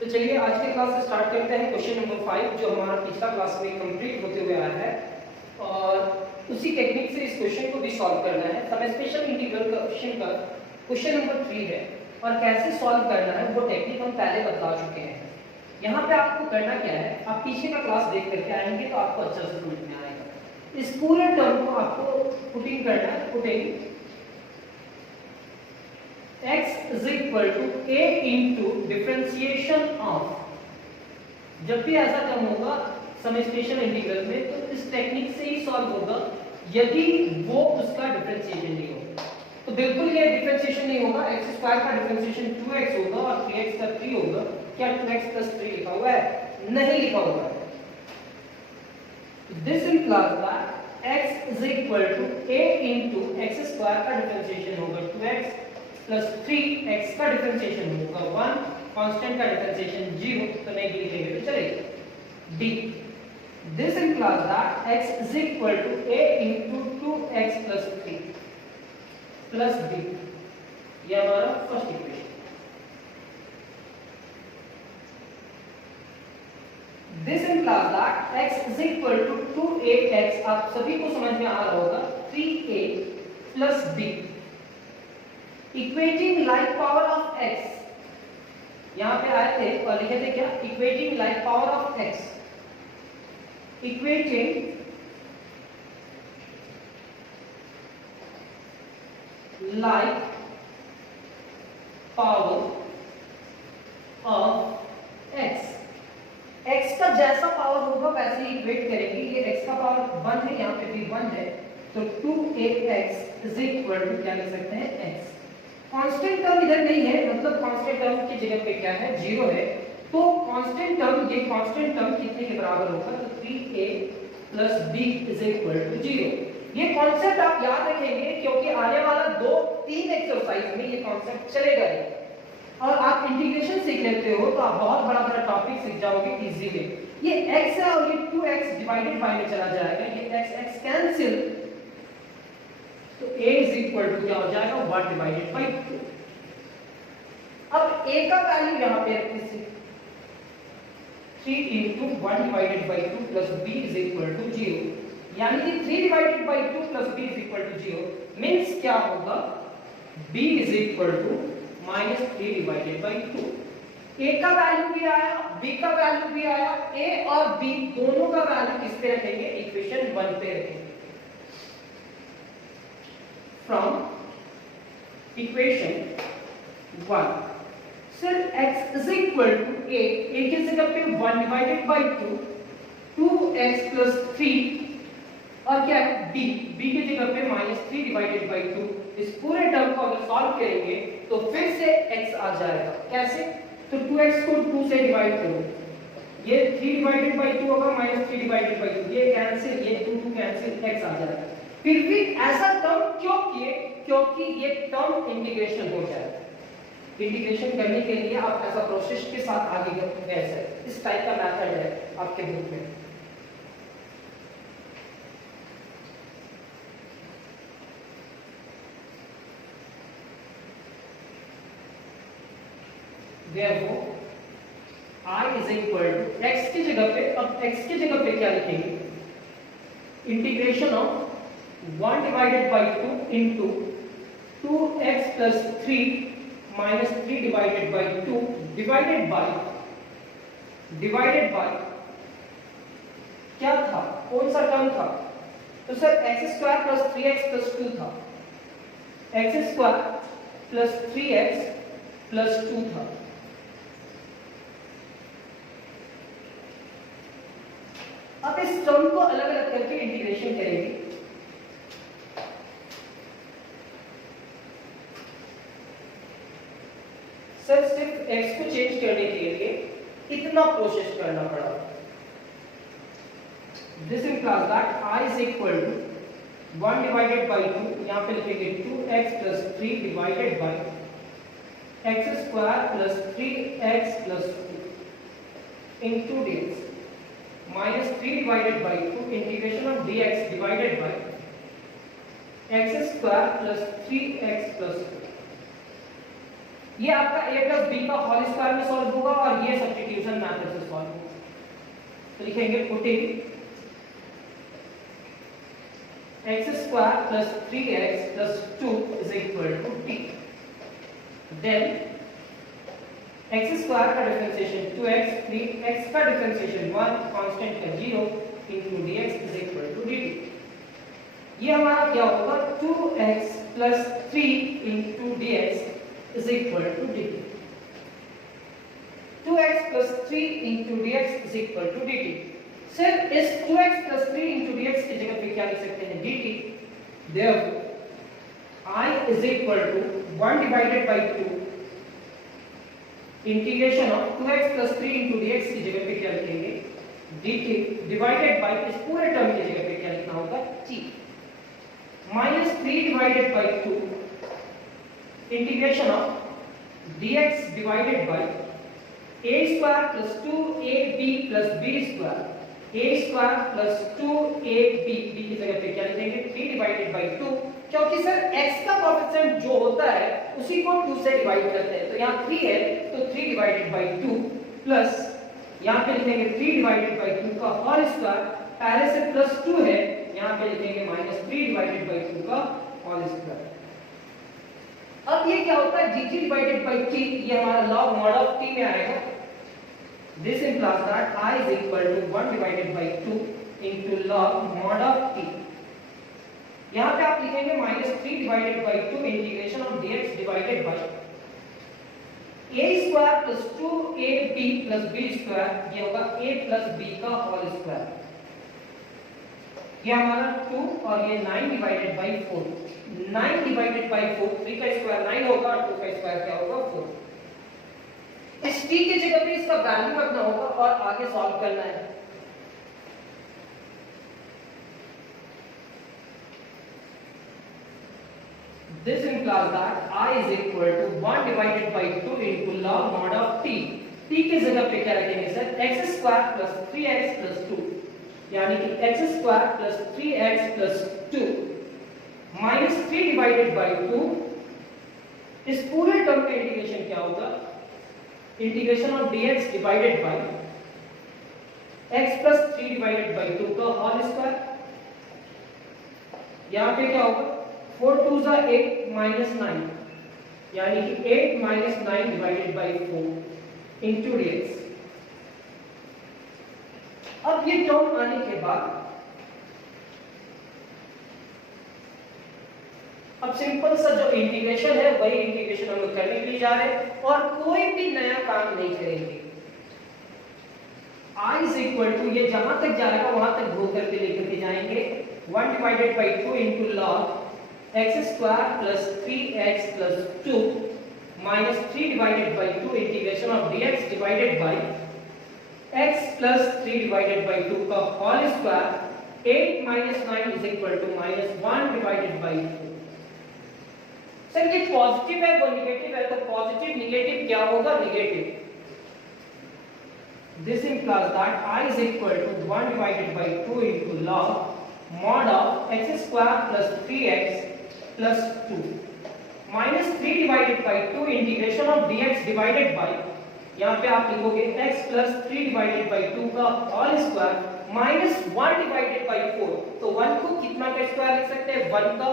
तो चलिए आज के क्लास से स्टार्ट करते हैं क्वेश्चन नंबर 5 जो हमारा पिछला क्लास में कंप्लीट होते हुए आया है और उसी टेक्निक से इस क्वेश्चन को भी सॉल्व करना है। सब स्पेशल इंटीग्रल का क्वेश्चन नंबर 3 है और कैसे सॉल्व करना है वो टेक्निक हम पहले बता चुके हैं। यहाँ पे आपको करना क्या है, आप पीछे का क्लास देख करके आएंगे तो आपको अच्छे से समझ में आएगा। इस पूरे टर्म को आपको पुटिंग करना है, putting x is equal to a into differentiation of, जब भी ऐसा टर्म होगा सम स्पेशल इंटीग्रल में तो इस टेक्निक से ही सॉल्व होगा यदि वो उसका डिफरेंशिएशन नहीं होगा। तो बिल्कुल ये डिफरेंशिएशन नहीं होगा, x स्क्वायर का डिफरेंशिएशन 2x होगा और 3x का 3 होगा। क्या 2x plus 3 लिखा हुआ है? नहीं लिखा हुआ है। This implies that x is equal to a into x square का डिफरेंशिएशन होगा 2x प्लस 3x का डिफरेंशिएशन होगा 1, कांस्टेंट का डिफरेंशिएशन 0, तो नहीं लिखेंगे तो चलेगा। d this implies that x is equal to a into 2x plus 3 plus b, ये हमारा first equation. this implies that x is equal to 2ax, आप सभी को समझ में आ रहा होगा, 3a plus b equating like power of x। यहां पे आए थे और लिखे थे क्या? Equating like power of x, equating like power of x। x का जैसा पावर होगा वैसे ही इक्वेट करेंगे। ये x का पावर 1 है, यहाँ पे भी 1 है, तो 2ax इज इक्वल टू क्या लिख सकते हैं? x। कांस्टेंट टर्म इधर नहीं है, मतलब कांस्टेंट टर्म की जगह पे क्या है? 0 है। तो कांस्टेंट टर्म, ये कांस्टेंट टर्म कितने के बराबर होगा? तो 3a plus b is equal to 0। ये कॉन्सेप्ट आप याद रखेंगे क्योंकि आने वाला 2-3 एक्सरसाइज में ये कॉन्सेप्ट चलेगा ही। और आप इंटीग्रेशन सीख लेते हो तो आप बहुत बड़ा बड़ा टॉपिक सीख जाओगे इजीली। ये x है और ये 2x डिवाइडेड बाय में चला जाएगा, ये x कैंसिल, तो a is equal to क्या हो जाएगा? 1 divided by 2। अब a का वैल्यू यहाँ पे रखिए 3 into 1 divided by 2 plus b is equal to 0, यानी कि 3 divided by 2 plus b is equal to 0 means क्या होगा? b is equal to minus 3 divided by 2। a का वैल्यू भी आया, b का वैल्यू भी आया, a और b दोनों का वैल्यू किस पे रखेंगे? इक्वेशन 1 पे रखेंगे। From equation 1, sir x is equal to a की जगह पे 1 divided by 2, 2x plus 3 और क्या है? b की जगह पे -3 divided by 2। इस पूरे टर्म को अगर सॉल्व करेंगे तो फिर से x आ जाएगा। कैसे? तो 2x को 2 से डिवाइड करो, ये 3 divided by 2 होगा, -3 divided by 2, ये कैंसिल, ये 2 कैंसिल, x आ जाएगा। फिर भी ऐसा टर्म क्यों किए? क्योंकि ये टर्म इंटीग्रेशन हो जाएगा। इंटीग्रेशन करने के लिए आप ऐसा प्रोसेस के साथ आगे बढ़े, इस टाइप का मेथड है आपके बुक में। Therefore, I is equal to x की जगह पे, अब x की जगह पे क्या लिखेंगे? Integration of 1 divided by 2 into 2x plus 3 minus 3 divided by 2 divided by क्या था? कौन सा टर्म था? तो sir x square plus 3x plus 2 था, x square plus 3x plus 2 था। अब इस टर्म को अलग अलग करके इंटीग्रेशन करेंगे। सर सिर्फ x को चेंज करने के लिए इतना प्रोसेस करना पड़ा। This implies that I is equal to 1 divided by 2, यहाँ पे लिखेंगे 2x plus 3 divided by x square plus 3x plus 2 into dx minus 3 divided by 2 integration of dx divided by x square plus 3x plus 2। ये आपका a plus B का whole square में solve होगा और ये सब्स्टिट्यूशन मेथड से solve होगा। तो लिखेंगे putting x square plus 3x plus 2 is equal to t। Then x square का डिफरेंशिएशन 2x, 3x का डिफरेंशिएशन 1, कांस्टेंट का 0 into dx is equal to dt। ये हमारा क्या होगा 2x plus 3 into dx is equal to dt। 2x plus 3 into dx is equal to dt। सिर्फ इस 2x plus 3 into dx की जगह पे क्या लिख सकते हैं dt। Therefore I is equal to 1 divided by 2 integration of 2x plus 3 into dx की जगह पे क्या लिखेंगे dt डिवाइडेड बाय इस पूरे टर्म की जगह पे क्या लिखना होगा t minus 3 divided by 2 integration of dx divided by a square plus 2ab plus b square a square plus 2ab b की जगह पे क्या लिखेंगे 3 डिवाइडेड बाय 2 क्योंकि सर x का कोएफिशिएंट जो होता है उसी को 2 से डिवाइड करते हैं। तो यहाँ 3 है तो 3 डिवाइडेड बाय 2 प्लस यहाँ पे लिखेंगे 3 डिवाइडेड बाय 2 का होल स्क्वायर, पहले से प्लस 2 है यहाँ पे लिखेंगे माइनस 3 डिवाइडेड बाय 2 का होल स्क्वायर। अब ये क्या होता है dt डिवाइडेड बाय t, ये हमारा log mod of t में आएगा। This implies that I is equal to 1 divided by 2 into log mod of t। यहाँ पे आप लिखेंगे minus 3 divided by 2 integration of dx divided by a square plus 2ab plus b square, ये होगा a plus b का whole square. ये हमारा 2 और ये 9 डिवाइडेड बाय 4, 9 डिवाइडेड बाय 4, 3 का स्क्वायर 9 होगा और 2 का स्क्वायर क्या होगा 4। इस t की जगह पे इसका वैल्यू रखना होगा और आगे सॉल्व करना है। This implies that I is equal to 1 divided by 2 into log mod of t। t की जगह पे क्या रखेंगे sir x square plus 3x plus 2, यानी कि x square plus 3x plus 2 minus 3 divided by 2। इस पूरे टर्म का इंटीग्रेशन क्या होगा integration of dx divided by x plus 3 divided by 2 का होल स्क्वायर। यहाँ पे क्या होगा 4 2 जा 8 माइनस 9, यानी कि 8 minus 9 divided by 4 into dx। अब ये टर्म आने के बाद अब सिंपल सा जो इंटीग्रेशन है वही इंटीग्रेशन हम लोग करने के लिए जा रहे हैं और कोई भी नया काम नहीं करेंगे। I is equal to ये जहां तक जाएगा वहां तक घो करके लेकर के जाएंगे 1 divided by 2 into log x square plus 3x plus 2 minus 3 divided by 2 integration of dx divided by x plus 3 divided by 2 का whole square. 8 minus 9 is equal to minus 1 divided by 4। Sir ये positive है वो negative है, तो positive negative क्या होगा negative. This implies that I is equal to 1 divided by 2 into log mod of x square plus 3x plus 2 minus 3 divided by 2 integration of dx divided by, यहाँ पे आप लिखोगे x plus 3 divided by 2 का whole square minus 1 divided by 4। तो 1 को कितना का square लिख सकते हैं 1 का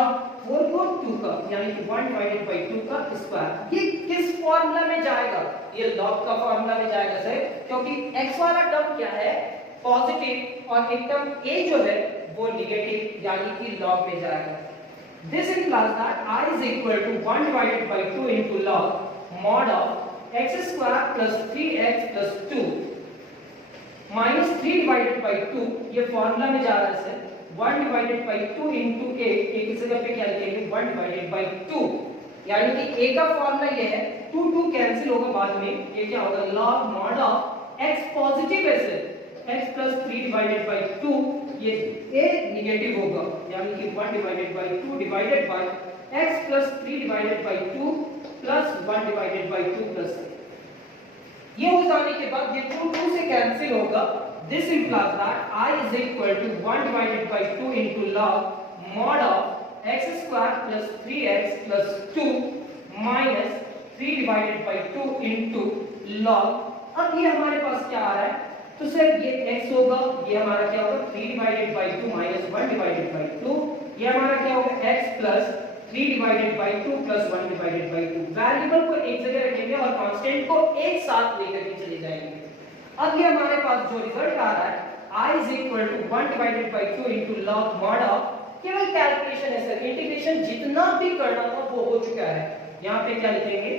और 4 को 2 का, यानी कि 1 डिवाइडेड by 2 का स्क्वायर। ये किस फॉर्मूला में जाएगा ये लॉग का फॉर्मूला में जाएगा सर, क्योंकि x वाला टर्म क्या है पॉजिटिव और एक टर्म a जो है वो नेगेटिव यानी कि लॉग में जाएगा। This implies that I is equal to 1 divided by 2 into log mod of x square plus 3x plus 2 minus 3 divided by 2, ये फॉर्मूला में जा रहा है sir 1 divided by 2 into a, एक इस जगह पे क्या लिखेंगे 1 divided by 2, यानी कि a का फॉर्मूला ये है 2 2 कैंसिल होगा बाद में, ये क्या होगा log mod of x positive है sir x plus 3 divided by 2, ये a नेगेटिव होगा यानी कि 1 divided by 2 divided by x plus 3 divided by 2 plus 1 divided by 2 plus a। ये हो जाने के बाद ये 2 2 से कैंसिल होगा। This implies that I is equal to 1 divided by 2 into log mod of x square plus 3x plus 2 minus 3 divided by 2 into log. अब ये हमारे पास क्या आ रहा है, तो सिर्फ ये x होगा, ये हमारा क्या होगा 3 divided by 2 minus 1 divided by 2, ये हमारा क्या होगा x plus 3 divided by 2 plus 1 divided by 2। Variable को एक जगह रखेंगे और कांस्टेंट को एक साथ लेकर के चले जाएंगे। अब ये हमारे पास जो रिजल्ट आ रहा है I is equal to 1 divided by 2 into log mod of, केवल कैलकुलेशन है सर, इंटीग्रेशन जितना भी करना था वो हो चुका है। यहाँ पे क्या लिखेंगे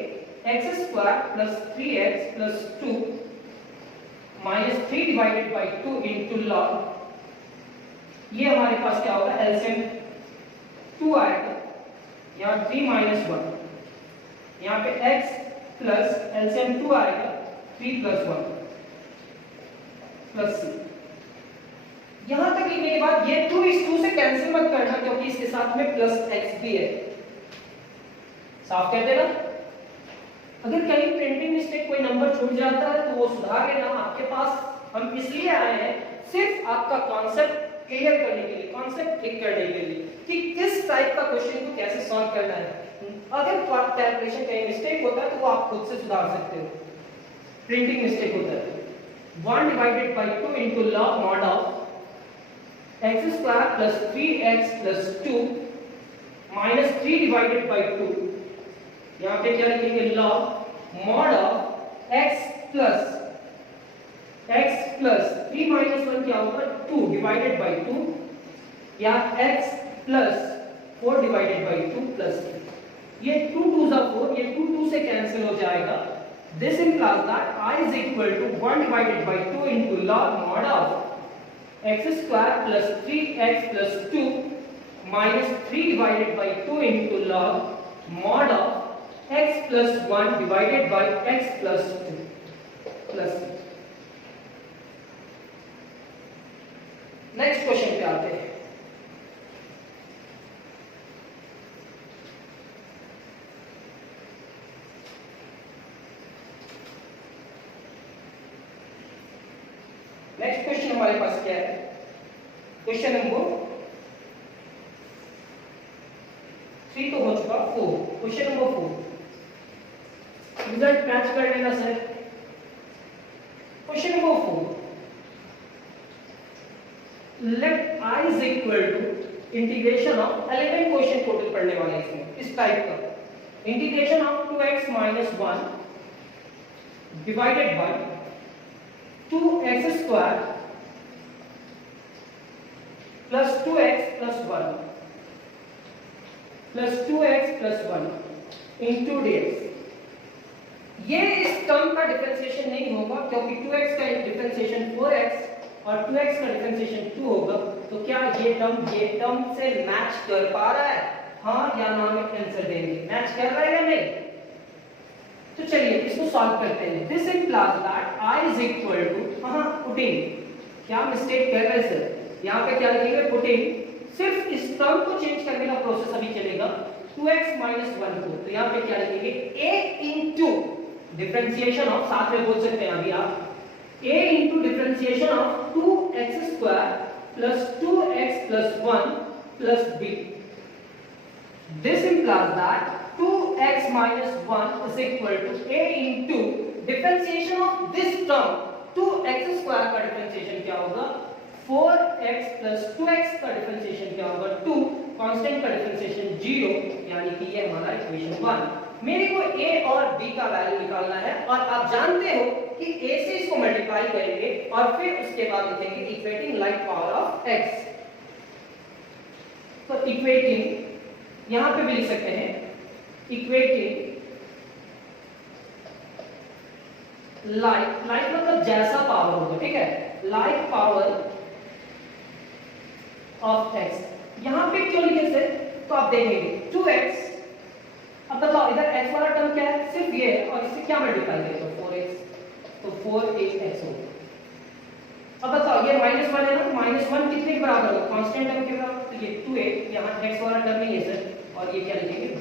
x square plus 3x plus 2 minus 3 divided by 2 into log, ये हमारे पास क्या होगा एलसीएम 2 आएगा, यहाँ 3 माइनस 1, यहाँ पे x प्लस एलसीएम 2 आएगा 3 प्लस 1 प्लस c। यहां तक लिखने के बाद ये 2 इस 2 से कैंसिल मत करना क्योंकि इसके साथ में प्लस x भी है। साफ कहते ना, अगर कहीं प्रिंटिंग मिस्टेक कोई नंबर छूट जाता है तो वो सुधार लेना। आपके पास हम इसलिए आए हैं सिर्फ आपका कॉन्सेप्ट क्लियर करने के लिए, कॉन्सेप्ट ठीक करने के लिए कि किस टाइप का क्वेश्चन को कैसे सॉल्व करना है। अगर कैलकुलेशन कहीं मिस्टेक होता है तो वो आप खुद से सुधार सकते हो। प्रिंटिंग मिस्टेक होता है 1 divided by 2 into log mod of x square plus 3x plus 2 minus 3 divided by 2, यहाँ पे क्या लिखेंगे log mod of x plus 3 minus 1 क्या होगा 2 डिवाइडेड बाई 2, या x plus 4 divided by 2 plus 3। ये 2 2 जा 4, ये 2 2 से कैंसिल हो जाएगा। This implies that I is equal to 1 divided by 2 into log mod of x square plus 3x plus 2 minus 3 divided by 2 into log mod of x plus 1 divided by x plus 2 plus 3। Next question पे आते हैं। Next question हमारे पास क्या है, question number 3 तो हो चुका, 4, question number 4 result match कर लेना sir. Question number 4, let I is equal to integration of 11 question total पढ़ने वाले इसमें इस टाइप का integration of 2x minus 1 divided by 2x square plus 2x plus 1 plus 2x plus 1 into dx। ये इस term का डिफरेंशिएशन नहीं होगा क्योंकि 2x का डिफरेंशिएशन 4x और 2x का डिफरेंशिएशन 2 होगा। तो क्या ये टर्म से मैच कर पा रहा है, हाँ या ना में आंसर देंगे। मैच कर रहा है या नहीं, तो चलिए इसको सॉल्व करते हैं। This implies that I is equal to, putting, क्या मिस्टेक कर रहे हैं सर, यहाँ पे क्या लिखेंगे पुटिंग, सिर्फ इस टर्म को चेंज करने का प्रोसेस अभी चलेगा 2x माइनस 1 को, तो यहाँ पे क्या लिखेंगे a इंटू डिफरेंशिएशन ऑफ, साथ में बोल सकते हैं अभी आप, a into differentiation of 2x square plus 2x plus 1 plus b। This implies that 2x minus 1 is equal to a into differentiation of this term 2x square का differentiation क्या होगा 4x plus 2x का differentiation क्या होगा 2, constant का differentiation 0, यानी कि ये हमारा equation 1। मेरे को a और b का वैल्यू निकालना है और आप जानते हो कि a से इसको मल्टीप्लाई करेंगे और फिर उसके बाद लिखेंगे equating like power of x। तो इक्वेटिंग यहां पे भी लिख सकते हैं इक्वेटिंग लाइक मतलब जैसा पावर होगा, ठीक है, लाइक पावर ऑफ x। यहां पे क्यों लिखे सर, तो आप देखेंगे 2x, अब बताओ इधर x वाला टर्म क्या है, सिर्फ ये है और इससे क्या मल्टीप्लाई करें तो 4x, तो 4x होगा। अब बताओ ये -1 है ना, -1 कितने के बराबर होगा, कांस्टेंट टर्म के बराबर, तो ये 2a, यहां x वाला टर्म नहीं है सर, और ये क्या लिखेंगे b।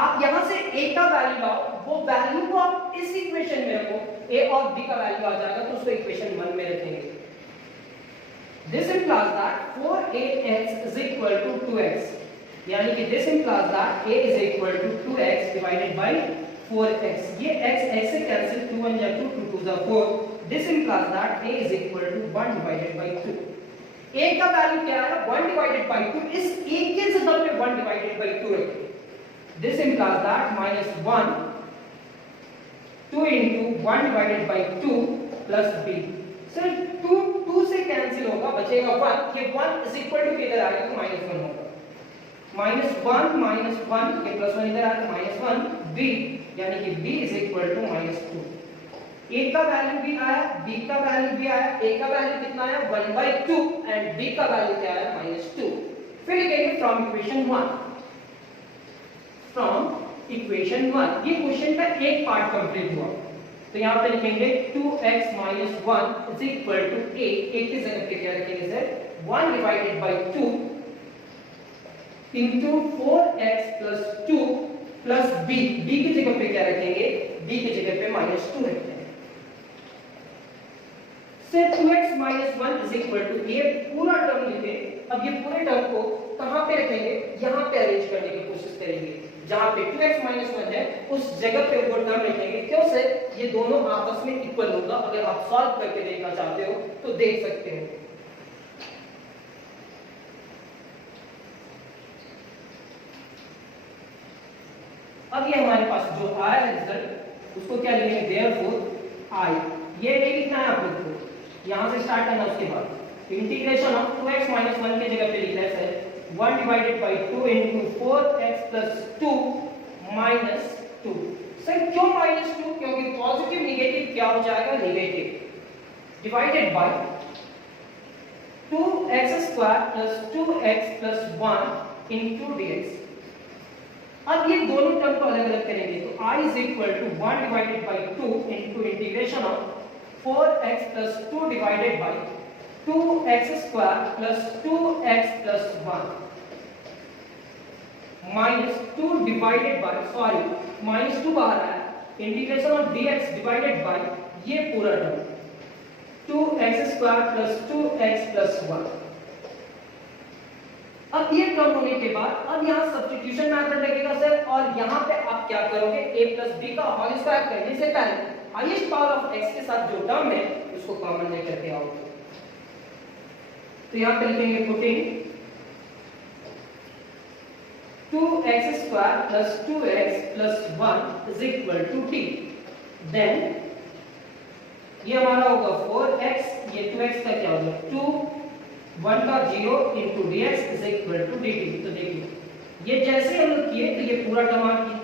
आप यहां से a का वैल्यू लाओ, वो वैल्यू को आप इस इक्वेशन में रखो, a और b का वैल्यू आ जाएगा तो उसको इक्वेशन 1 में रखेंगे। This implies that 4ax is equal to 2x, यानी कि this implies that a is equal to 2x divided by 4x, ये x से कैंसिल, 2 1 जा 2, 2 2 जा 4. This implies that a is equal to 1 divided by 2. a का value क्या है? 1 divided by 2. इस a के जगह पे 1 divided by 2 रखें. This implies that minus 1 2 into 1 divided by 2 plus b. Sir 2 से कैंसिल होगा, बचेगा 1. ये 1 is equal to किधर आएगा तो -1 होगा. -1 ये प्लस 1 इधर आएगा -1 b, यानी कि b is equal to -2. a का वैल्यू भी आया, b का वैल्यू भी आया. a का वैल्यू कितना आया? 1/2 एंड b का वैल्यू क्या आया? -2. फिर लिखेंगे फ्रॉम इक्वेशन 1. फ्रॉम इक्वेशन 1 ये क्वेश्चन का एक पार्ट कंप्लीट हुआ. तो यहां पे लिखेंगे 2x - 1 is equal to a. a की जगह पे क्या रखेंगे sir? 1 divided by 2 into 4x + 2 plus b. b की जगह पे क्या रखेंगे? b की जगह पे -2 रखते हैं. से 2x - 1 इज इक्वल टू, ये पूरा टर्म लिखे. अब ये पूरे टर्म को कहां पे रखेंगे? यहां पे अरेंज करने की कोशिश करेंगे. जहां पे 2x - 1 है उस जगह पे वो टर्म रखेंगे. क्यों से? ये दोनों आपस में इक्वल होगा. अगर आप सॉल्व करके देखना चाहते हो तो देख सकते हो. अब ये हमारे पास जो आया है रिजल्ट, उसको क्या लिखेंगे? Therefore i. ये लिखना है आप लोग को, यहां से स्टार्ट करना. उसके बाद इंटीग्रेशन ऑफ 2x - 1 के जगह पे लिखना है sir 1 divided by 2 into 4x + 2 - 2. Sir क्यों -2? क्योंकि पॉजिटिव नेगेटिव क्या हो जाएगा? Negative. Divided by 2x² + 2x + 1 into dx. अब ये दोनों टर्म को अलग अलग करेंगे तो i is equal to 1 divided by 2 into integration of 4x + 2 divided by 2x² + 2x + 1 minus 2 divided by, sorry -2 बाहर आया, integration of dx divided by ये पूरा टर्म 2x² + 2x + 1. अब ये टर्म होने के बाद अब यहाँ सब्स्टिट्यूशन मेथड लगेगा सर. और यहाँ पे आप क्या करोगे? a + b का होल स्क्वायर करने से पहले हाईएस्ट पावर ऑफ x के साथ जो टर्म है उसको कॉमन लेकर के आओ. तो यहाँ पे लिखेंगे putting 2x² + 2x + 1 is equal to t. Then ये हमारा होगा 4x, ये 2x का क्या होगा? 2 1 का 0 into dx is equal to dt. तो देखिए ये जैसे हम लोग किए तो ये पूरा टर्म आपकी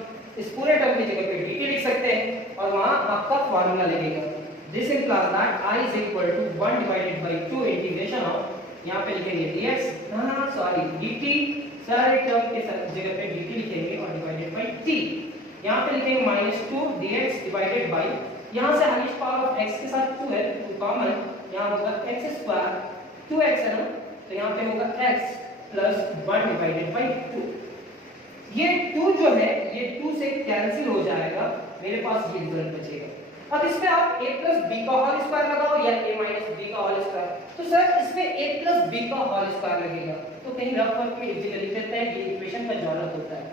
इस पूरे टर्म की जगह पे dt लिख सकते हैं और वहां आपका फार्मूला लगेगा. This implies that I is equal to 1 divided by 2 integration of, यहाँ पे लिखेंगे dx, सॉरी dt, सारे टर्म के जगह पे dt लिखेंगे और डिवाइडेड बाय t. यहाँ पे लिखेंगे -2 dx डिवाइडेड बाय, यहाँ से हाईएस्ट पावर ऑफ x के साथ 2 है तो कॉमन यहाँ होगा x² 2x है ना, तो यहाँ पे होगा x + 1 डिवाइडेड बाय 2. ये 2 जो है ये 2 से कैंसिल हो जाएगा, मेरे पास ये रिजल्ट बचेगा. अब इसमें आप a + b का होल स्क्वायर लगाओ या a - b का होल स्क्वायर. तो सर इसमें a + b का होल स्क्वायर लगेगा तो कहीं रफ वर्क में इजीली लिख लेते हैं. ये इक्वेशन का जॉनर होता है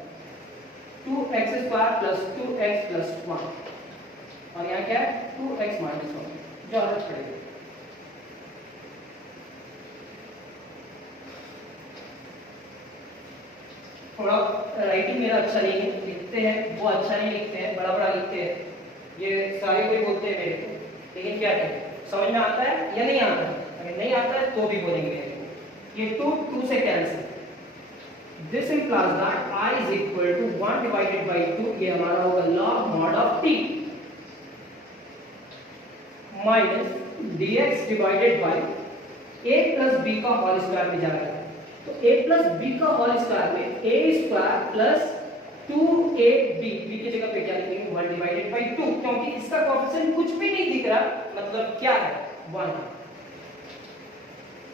2x² + 2x + 1 और यहाँ क्या है 2x - 1 जॉनर पड़ेगा. थोड़ा राइटिंग मेरा अच्छा नहीं है, लिखते हैं वो अच्छा नहीं लिखते हैं, बड़ा बड़ा लिखते हैं. ये सारे कोई बोलते हैं मेरे को, लेकिन क्या करें, समझ में आता है या नहीं आता है? अगर नहीं आता है तो भी बोलेंगे. ये 2 से cancel. This implies that I is equal to 1 divided by 2, ये हमारा होगा log mod of t minus dx divided by a + b का होल स्क्वायर में जाएगा. तो a + b का होल स्क्वायर में a² + 2ab, b की जगह पे क्या लिखेंगे 1 डिवाइडेड बाय 2, क्योंकि इसका कोएफिशिएंट कुछ भी नहीं दिख रहा, मतलब क्या है 1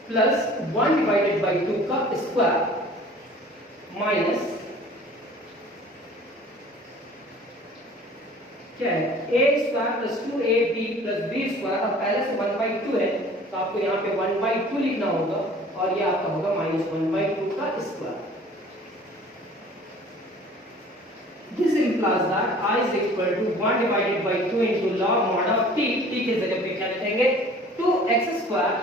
प्लस 1 डिवाइडेड बाय 2 का स्क्वायर माइनस क्या है a² + 2ab + b². अब पहले से 1/2 है तो आपको यहाँ पे 1/2 लिखना होगा और ये आपका होगा -1/2 का square. This implies that I is equal to 1 divided by 2 into log mod of t, t की जगह पे क्या लिखेंगे 2x square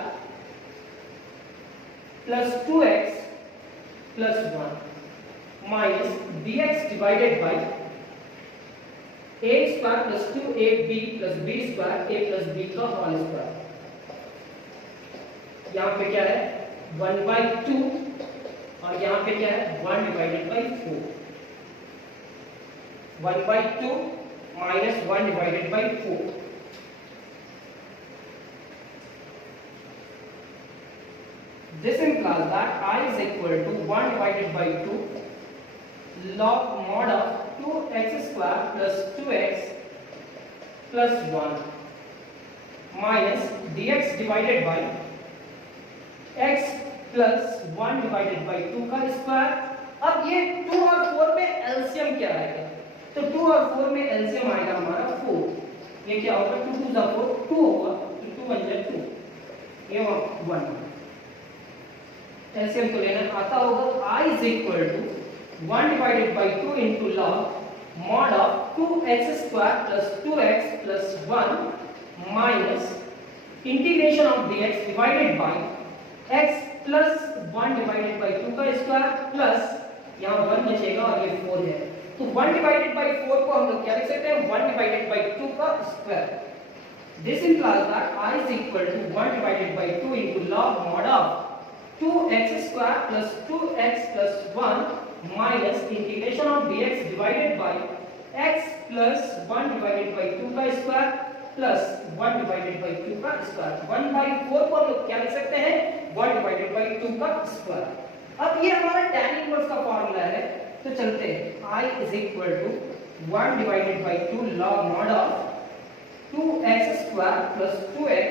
plus 2x plus 1 minus dx divided by a square plus 2ab plus b square a plus b का whole square. यहाँ पे क्या है 1 by 2 और यहाँ पे क्या है 1 divided by 4। 1 by 2 minus 1 divided by 4। This implies that I is equal to 1 divided by 2 log mod of 2x square plus 2x plus 1 minus dx divided by x plus 1 divided by 2 का square. अब ये 2 और 4 में LCM क्या आएगा, तो 2 और 4 में एलसीएम आएगा हमारा 4। ये क्या होगा 2 2 जा 4 2 होगा, तो 2 1 जा 2, ये 1। एलसीएम को लेना आता होगा। I is equal to 1 divided by 2 into log mod of 2x square plus 2x plus 1 minus integration of dx divided by x plus 1 divided by 2 का स्क्वायर प्लस यहाँ 1 बचेगा और ये 4 है, तो 1 divided by 4 को हम लोग क्या लिख सकते हैं 1 divided by 2 का square. This implies that I is equal to 1 divided by 2 into log mod of 2x square plus 2x plus 1 minus integration of dx divided by x plus 1 divided by 2 का square plus 1 divided by 2 का square. 1 by 4 को हम लोग क्या लिख सकते हैं 1 divided by 2 का स्क्वायर। अब ये हमारा tan इनवर्स का फॉर्मूला है, तो चलते हैं I is equal to 1 divided by 2 log mod of 2x square plus 2x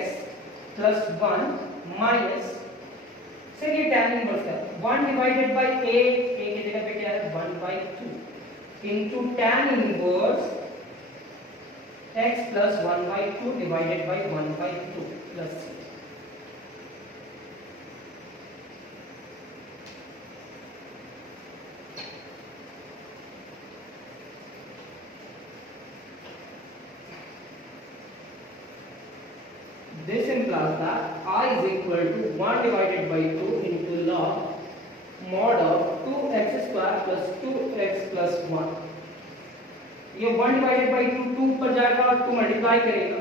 plus 1 minus से ये tan इनवर्स है 1 divided by a की जगह पे क्या है 1 by 2 into tan inverse x plus 1 by 2 divided by 1 by 2 plus c। This implies that I is equal to 1 divided by 2 into log mod of 2x square plus 2x plus 1। ये 1 divided by 2 2 ऊपर जाएगा और 2 multiply करेगा,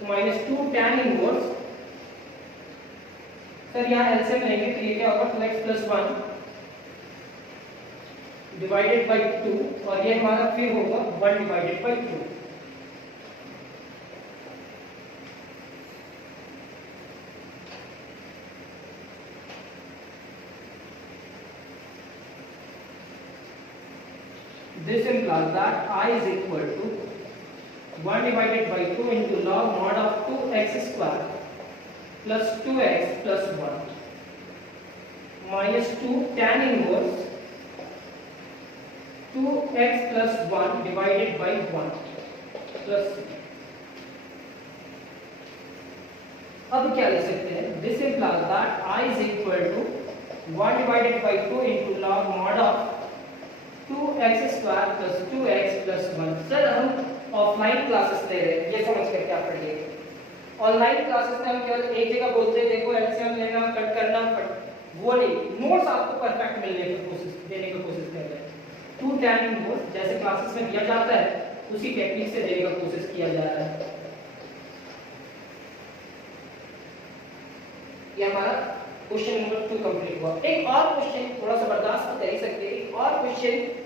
तो -2 tan inverse. Sir यहाँ LCM लेंगे तो ये क्या होगा 2x plus 1 डिवाइडेड बाई 2 और ये हमारा फिर होगा 1 divided by 2। This implies that I is equal to 1 divided by 2 into log mod of 2x square plus 2x plus 1 minus 2 tan inverse 2x plus 1 divided by 1 plus। अब क्या लिख सकते हैं This implies that I is equal to 1 divided by 2 into log mod of 2x square plus 2x plus 1। Sir हम offline classes ले रहे हैं, ये समझ कर क्या पढ़िए। ऑनलाइन क्लासेस में हम केवल एक जगह बोलते हैं देखो एलसीएम लेना कट करना, वो नहीं, नोट्स आपको परफेक्ट देने की कोशिश कर रहे हैं। 2 tan इनवर्स जैसे क्लासेस में दिया जाता है उसी टेक्निक से देने का कोशिश किया जा रहा है। ये हमारा क्वेश्चन नंबर 2 कंप्लीट हुआ। एक और क्वेश्चन थोड़ा सा बर्दाश्त तो कर ही सकते हैं, एक और क्वेश्चन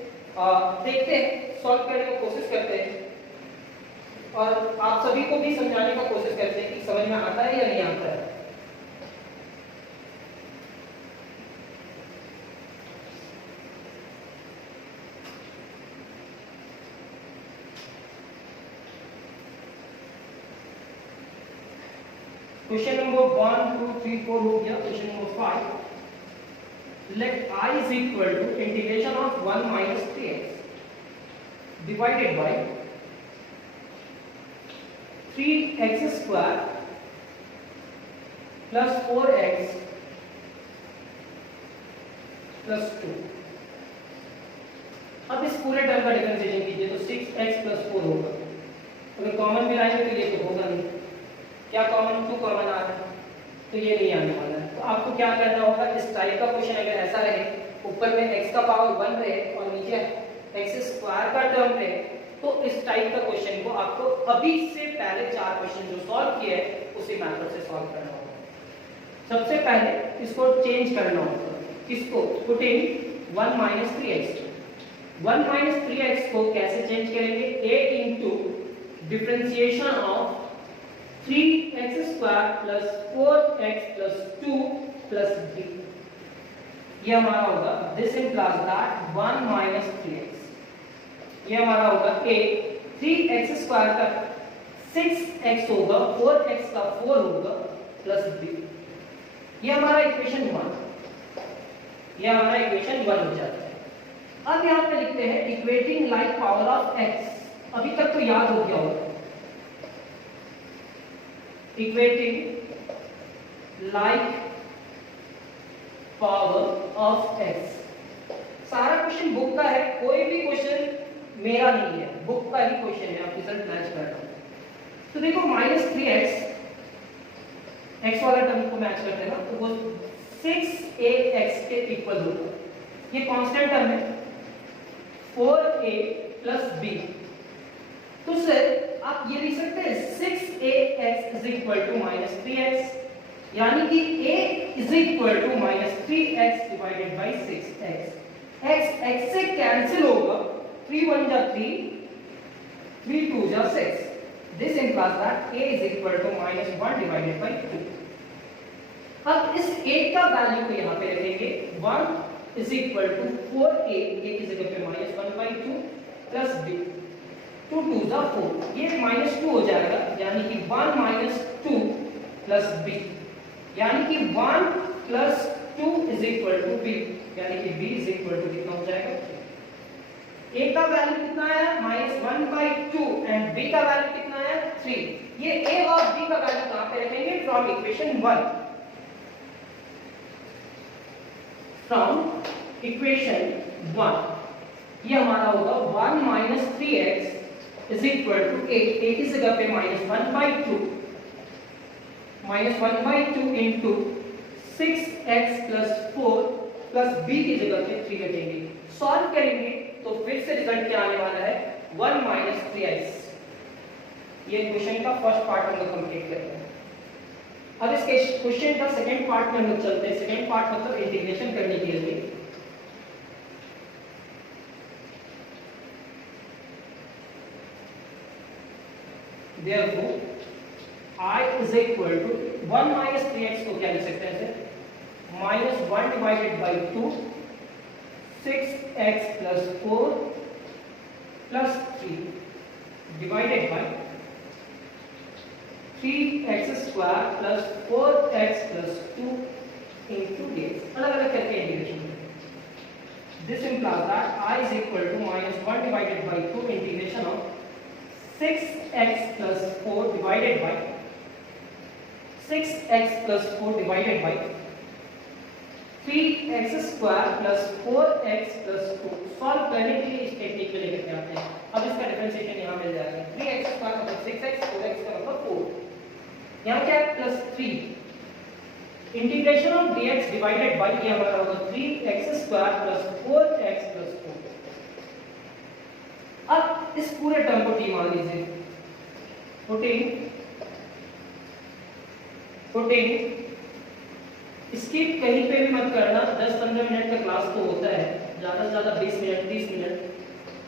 देखते हैं, सॉल्व करने की कोशिश करते हैं और आप सभी को भी समझाने का कोशिश करते हैं कि समझ में आता है या नहीं आता है। क्वेश्चन नंबर 1 2 3 4 हो गया। Question number 5 let I is equal to integration of 1 minus 3x divided by 3x square plus 4x plus 2। अब इस पूरे टर्म का डिफरेंशिएशन कीजिए तो कॉमन 2 कॉमन आ रहा है, तो ये नहीं आने वाला है। तो आपको क्या करना होगा, इस टाइप का क्वेश्चन अगर ऐसा रहे, ऊपर में x का पावर 1 रहे और नीचे x स्क्वायर का टर्म रहे, तो इस टाइप का क्वेश्चन को आपको अभी से पहले 4 क्वेश्चन जो सॉल्व किए हैं उसी मेथड से सॉल्व करना होगा। सबसे पहले इसको चेंज करना होगा, किसको, पुटिंग 1 - 3x। 1 - 3x को कैसे चेंज करेंगे, a into differentiation of 3x² plus 4x plus 2 plus b, ये हमारा होगा दिस इम्प्लाइज दैट 1 - 3x, ये हमारा होगा a 3x² का 6x होगा, 4x का 4 होगा प्लस b, ये हमारा इक्वेशन 1, ये हमारा इक्वेशन 1 हो जाता है। अब यहां पे लिखते हैं equating like power of x, अभी तक तो याद हो गया होगा, equating like power of x। सारा क्वेश्चन बुक का है, कोई भी क्वेश्चन मेरा नहीं है, बुक का ही क्वेश्चन है, आप रिजल्ट मैच कर रहे हो। तो देखो -3x, x वाला टर्म को मैच करते हैं ना, तो वो 6ax के इक्वल होगा, ये कांस्टेंट टर्म है 4a प्लस b, तो सर आप ये लिख सकते हैं 6ax is equal to -3x, यानी कि a is equal to -3x divided by 6x, x से कैंसिल होगा, 3 1 जा 3, 3 2 जा 6, this implies that a is equal to -1 divided by 2। अब इस a का वैल्यू को यहां पे रखेंगे, 1 is equal to 4a, a की जगह पे -1/2 प्लस b, 2 2 जा 4, ये -2 हो जाएगा, यानी कि 1 - 2 प्लस b, यानी कि 1 plus 2 is equal to b, यानी कि b इज इक्वल टू कितना हो जाएगा, a का वैल्यू कितना है -1/2 एंड b का वैल्यू कितना है 3। ये a और b का वैल्यू कहां पे रखेंगे, फ्रॉम इक्वेशन 1, फ्रॉम इक्वेशन 1 ये हमारा होगा 1 - 3x is equal to a, a की जगह पे -1/2 into 6x plus 4 plus b की जगह पे 3 रखेंगे, सॉल्व करेंगे तो फिर से रिजल्ट क्या आने वाला है 1 - 3x। ये क्वेश्चन का फर्स्ट पार्ट हम लोग कंप्लीट करते हैं। अब इस क्वेश्चन का सेकंड पार्ट में हम लोग चलते हैं। सेकंड पार्ट मतलब इंटीग्रेशन करने के लिए, therefore I is equal to 1 - 3x को क्या लिख सकते हैं ऐसे, -1 divided by 2 6x plus 4 plus 3 divided bye 3x square plus 4x plus 2 into dx, अलग अलग करके इंटीग्रेशन करें। This implies that I is equal to -1 divided by 2 integration of 6x plus 4 divided by 6x plus 4 divided by 3x square plus 4x plus 2। Solve करने के लिए इस technique को लेकर के आते हैं। अब इसका डिफरेंशिएशन यहाँ मिल जाएगा, 3x स्क्वायर मतलब 6x, 4x का मतलब 4, यहाँ क्या है plus 3, integration of dx divided bye ये हमारा होगा 3x square plus 4x plus 4। अब इस पूरे टर्म को t मान लीजिए, पुटिंग स्किप कहीं पे भी मत करना, 10-15 मिनट का क्लास तो होता है, ज्यादा से ज्यादा 20 मिनट 30 मिनट,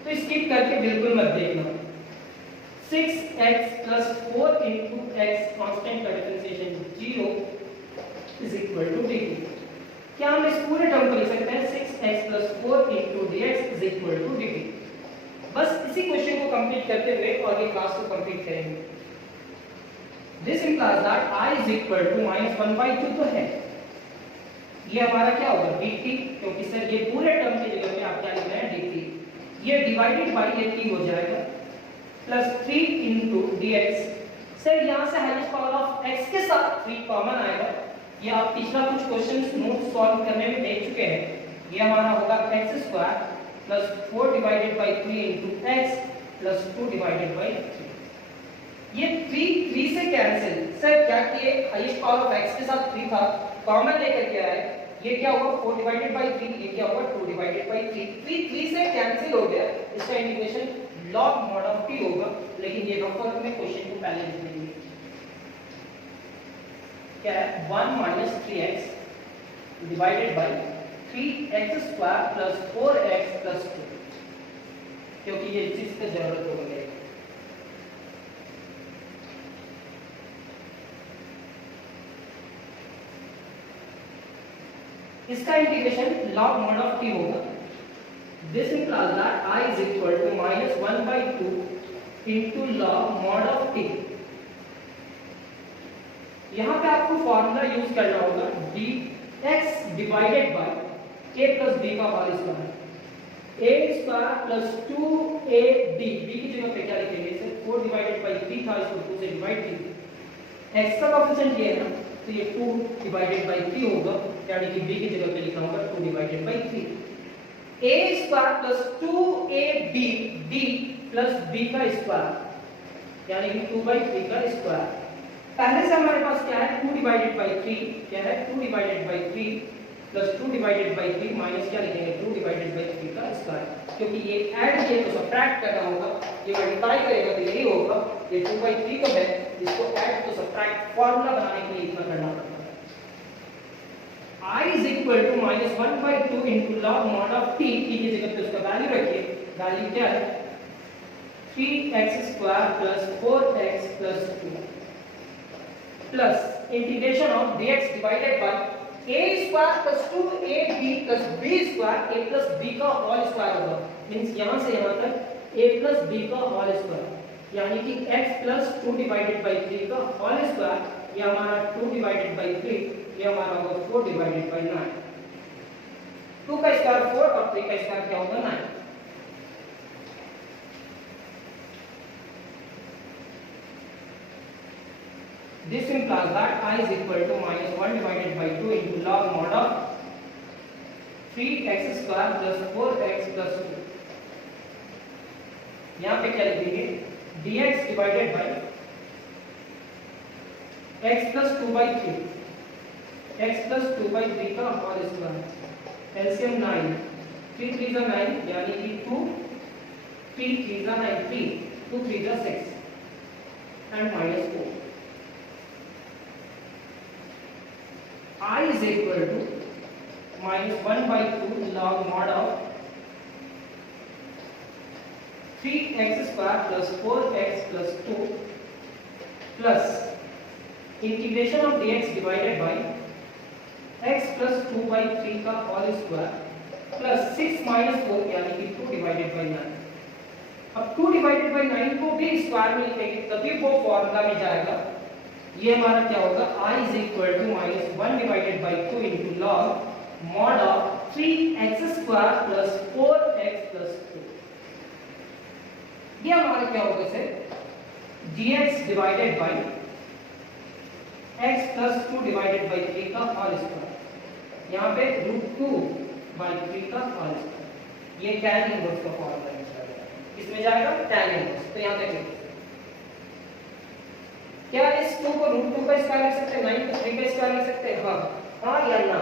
तो स्किप करके बिल्कुल मत देखना। 6x plus 4 into x constant का differentiation 0 is equal to dt। क्या हम इस पूरे टर्म को लिख सकते हैं 6x plus 4 into dx is equal to dt। बस इसी क्वेश्चन को कंप्लीट करते हुए और ये क्लास को कंप्लीट करेंगे। This implies that I is equal to -1/2 तो है, ये हमारा क्या होगा dt, क्योंकि सर ये पूरे टर्म की जगह पे आप क्या लिख रहे हैं dt, ये डिवाइडेड बाय ये t हो जाएगा प्लस 3 into dx। सर यहाँ से हाईएस्ट पावर ऑफ x के साथ 3 कॉमन आएगा, ये आप पिछला कुछ क्वेश्चंस नोट सॉल्व करने में देख चुके हैं। ये हमारा होगा x square plus 4 divided by 3 into x plus 2 divided by 3। ये 3 से कैंसिल, सर क्या किए, हाईएस्ट पावर ऑफ x के साथ 3 था, कॉमन लेकर के आए, ये क्या होगा 4 डिवाइडेड बाई 3, ये क्या होगा 2 डिवाइडेड बाई 3, 3 से कैंसिल हो गया, इसका integration log mod of t होगा, लेकिन ये रफर में क्वेश्चन को पहले लिख लेंगे, क्या है 1 minus 3x divided by 3x square plus 4x plus 2, क्योंकि ये चीज की जरूरत हो गई। इसका integration log mod of t होगा, this implies that I is equal to minus 1 by 2 into log mod of t। यहाँ पे आपको फॉर्मूला यूज करना होगा dx divided by a plus b का whole square, a square plus 2ab, b की जगह पे क्या लिखेंगे, इसे 4 डिवाइडेड बाय 3 था, इसको 2 से डिवाइड कीजिए, x का कोएफिशिएंट ये है ना, तो ये 2 डिवाइडेड बाय 3 होगा, यानी कि b की जगह पे लिखना होगा 2 divided by 3, a square plus 2ab d plus b का स्क्वायर, यानी कि 2 बाय 3 का स्क्वायर। पहले से हमारे पास क्या है 2 डिवाइडेड बाय 3, क्या है 2 divided by 3 plus 2 divided by 3 minus क्या लिखेंगे 2 डिवाइडेड बाय 3 का स्क्वायर, क्योंकि ये ऐड किए तो सबट्रैक्ट करना होगा, ये मल्टीप्लाई करेगा तो यही होगा, ये 2 बाय 3 कब है, इसको ऐड तो सबट्रैक्ट फार्मूला बनाने के लिए इतना करना पड़ता है। I is equal to minus 1 by 2 into log mod of t, t की जगह पे उसका वैल्यू रखिए, वैल्यू क्या है 3x square plus 4x plus 2 plus integration of dx divided by a square plus 2ab plus b square a plus b का whole square होगा, means यहां से यहां तक a प्लस b का होल स्क्वायर, यानी कि x प्लस 2 डिवाइडेड बाय 3 का होल स्क्वायर, ये हमारा 2 डिवाइडेड बाय 3, ये हमारा होगा 4 डिवाइडेड बाय 9, 2 का स्क्वायर 4 और 3 का स्क्वायर क्या होगा 9। This implies that I is equal to minus 1 divided by 2 into log mod of 3x square plus 4x plus 2। यहाँ पे क्या लिखेंगे dx divided by x plus 2 by 3, x plus 2 by 3 का होल स्क्वायर, एलसीएम 9, 3 3 जा 9, यानी कि 2, 3 3 जा 9, 3, 2 3 जा 6 and minus 4। I is equal to minus 1 by 2 log mod of 3x square plus 4x plus 2 plus integration of dx divided by x plus 2 by 3 का whole square plus 6 minus 4, यानी कि 2 divided by 9। अब 2 divided by 9 को भी square में लिखेंगे तभी वो फॉर्मूला में जाएगा, ये हमारा क्या होगा I is equal to minus 1 divided by 2 into log mod of 3x square plus 4x plus 2। ये हमारा क्या होगा sir dx divided by x plus 2 divided by 3 का होल स्क्वायर, यहाँ पे √2 by 3 का होल स्क्वायर, ये tan इनवर्स का फॉर्मूला है, इसमें जाएगा tan इनवर्स, तो यहाँ तक क्या इस 2 को √2 का स्क्वायर लिख सकते हैं, 9 को 3 का स्क्वायर लिख सकते हैं, हाँ या ना।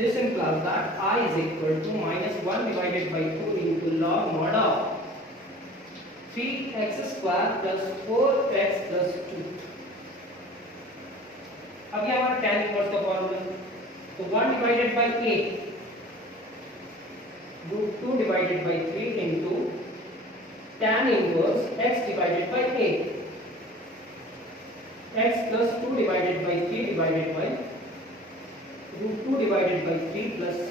This implies that I is equal to minus 1 divided by 2 into log mod of 3x square plus 4x plus 2। अब ये हमारा tan इनवर्स का फॉर्मूला, तो 1 divided by 8 √2 divided by 3 into tan inverse x divided by 8, x plus 2 divided by 3 divided by √2 divided by 3 plus c।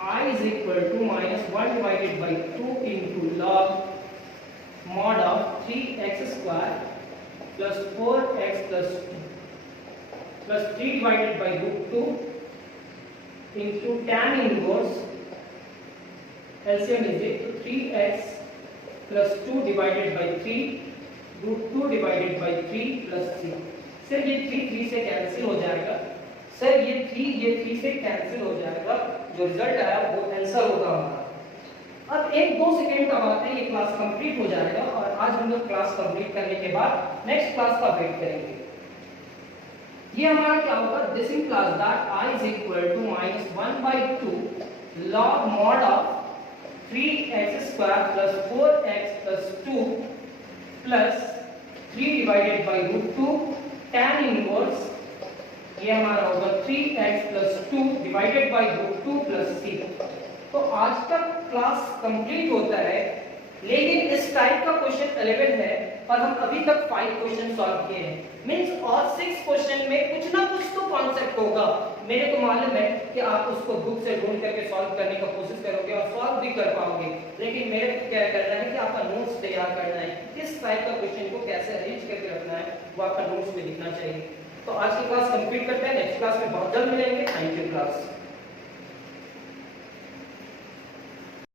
I is equal to minus 1 divided by 2 into log mod of 3x square plus 4x plus 2 plus 3 divided by √2 into tan inverse, LCM is equal to 3x plus 2 divided by 3 √2 divided by 3 plus c। Sir ये 3 से cancel हो जाएगा, sir ये 3 से cancel हो जाएगा, जो result आया वो आंसर होगा हमारा। अब 1-2 सेकंड का बात है, ये क्लास कंप्लीट हो जाएगा और आज हम लोग क्लास कंप्लीट करने के बाद नेक्स्ट क्लास का वेट करेंगे। ये हमारा क्या होगा, this implies that I is equal to -1/2 log mod of 3x square plus 4x plus 2 plus 3 divided by √2 tan inverse, ये हमारा होगा 3x plus 2 divided by √2 plus c। तो आज तक क्लास कंप्लीट होता है, लेकिन इस टाइप का क्वेश्चन 11 है और हम अभी तक 5 क्वेश्चन सॉल्व किए हैं। मींस और 6 क्वेश्चन में कुछ ना कुछ तो कॉन्सेप्ट होगा। मेरे को मालूम है कि आप उसको बुक से ढूंढ करके सॉल्व करने का कोशिश करोगे और सॉल्व भी कर पाओगे, लेकिन मेरे को क्या करना है कि आपका नोट्स तैयार करना है, किस टाइप का क्वेश्चन को कैसे अरेंज करके रखना है वो आपका नोट्स में दिखना चाहिए। तो आज की क्लास कंप्लीट करते हैं, नेक्स्ट क्लास में बहुत जल्द मिलेंगे। Thank you class.